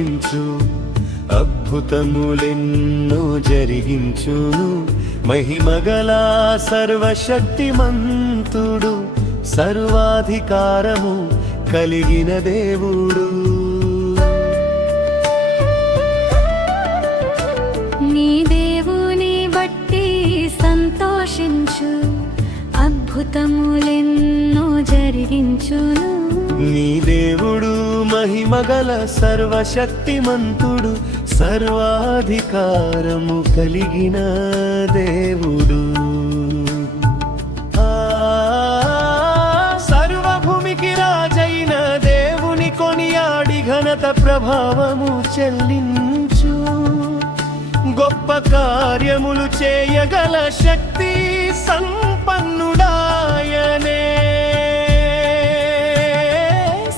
సంతోషించు అద్భుతములెన్నో జరిగించును మహిమగల సర్వశక్తిమంతుడు సర్వాధికారము కలిగిన దేవుడు. నీ దేవుని బట్టి సంతోషించు అద్భుతములెన్నో జరిగించును. నీ దేవుడు మహిమగల సర్వశక్తిమంతుడు సర్వాధికారము కలిగిన దేవుడు. సర్వభూమికి రాజైన దేవుని కొనియాడి ఘనత ప్రభావము చెల్లించు. గొప్ప కార్యములు చేయగల శక్తి సంపన్నుడాయనే.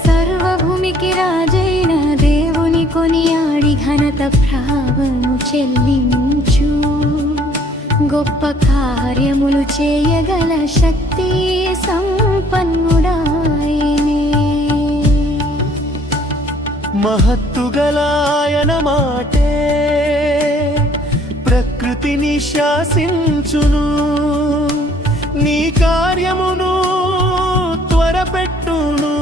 సర్వభూమికి రాజైన దేవుని కొనియాడి ఘనత ప్రభావము చెల్లించు. గొప్ప కార్యములు చేయగల శక్తి సంపన్నుడాయనే. మహత్తుగలాయన మాటే ప్రకృతిని శాసించును. నీ కార్యమును త్వరపెట్టును.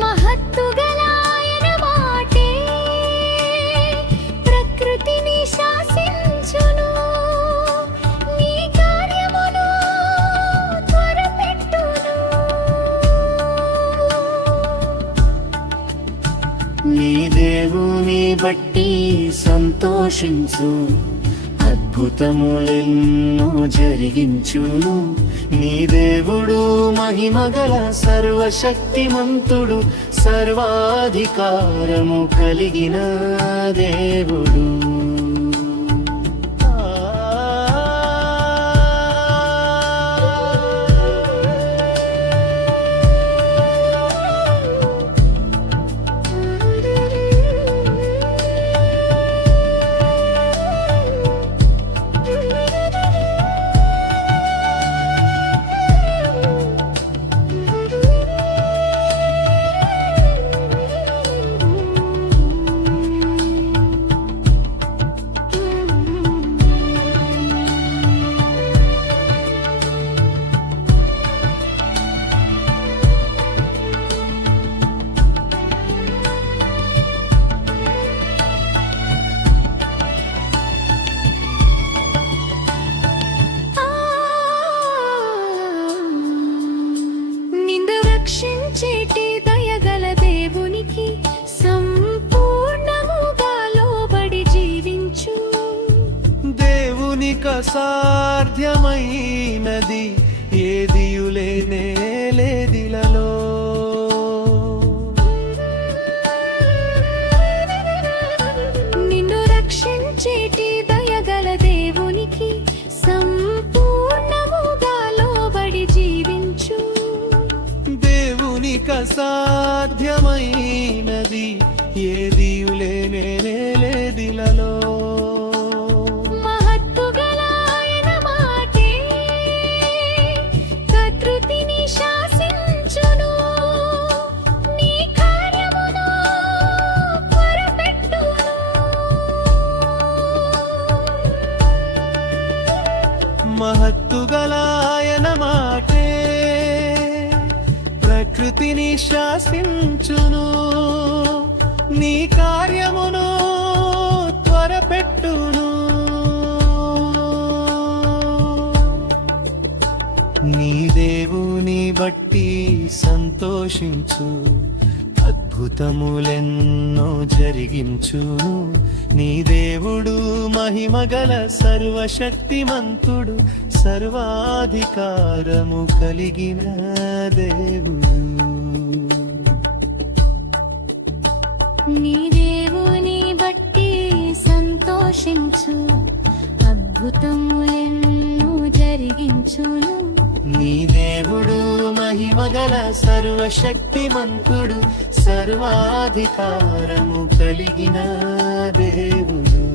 మహత్తుగలాయన మాటే ప్రకృతిని శాసించును. నీ కార్యమును త్వరపెట్టును. నీ దేవుని బట్టి సంతోషించు అద్భుతములెన్నో జరిగించును. నీ దేవుడు మహిమగల సర్వశక్తిమంతుడు సర్వాధికారము కలిగిన దేవుడు. రక్షించేటి దయగల దేవునికి సంపూర్ణముగా లోబడి జీవించు. దేవునికి అసాధ్యమైనది ఏదియులేనే లేదిలలో. నిన్ను రక్షించేటి దయగల దేవునికి సంపూర్ణముగా లోబడి జీవించు. దేవునికి అసాధ్యమైనది ఏదియులేనే లేదిలలో. మహత్తుగలాయన మాటే ప్రకృతిని శాసించును. నీ కార్యమును త్వరపెట్టును. మహత్తుగలాయన మాటే ప్రకృతిని శాసించును. నీ కార్యమును త్వరపెట్టును. నీ దేవుని బట్టి సంతోషించు అద్భుతములెన్నో జరిగించును. నీ దేవుడు మహిమగల సర్వశక్తిమంతుడు సర్వాధికారము కలిగిన దేవుడు. నీ దేవుని బట్టి సంతోషించు అద్భుతములెన్నో జరిగించును. నీ దేవుడు మహిమగల సర్వశక్తిమంతుడు సర్వాధికారము కలిగిన దేవుడు.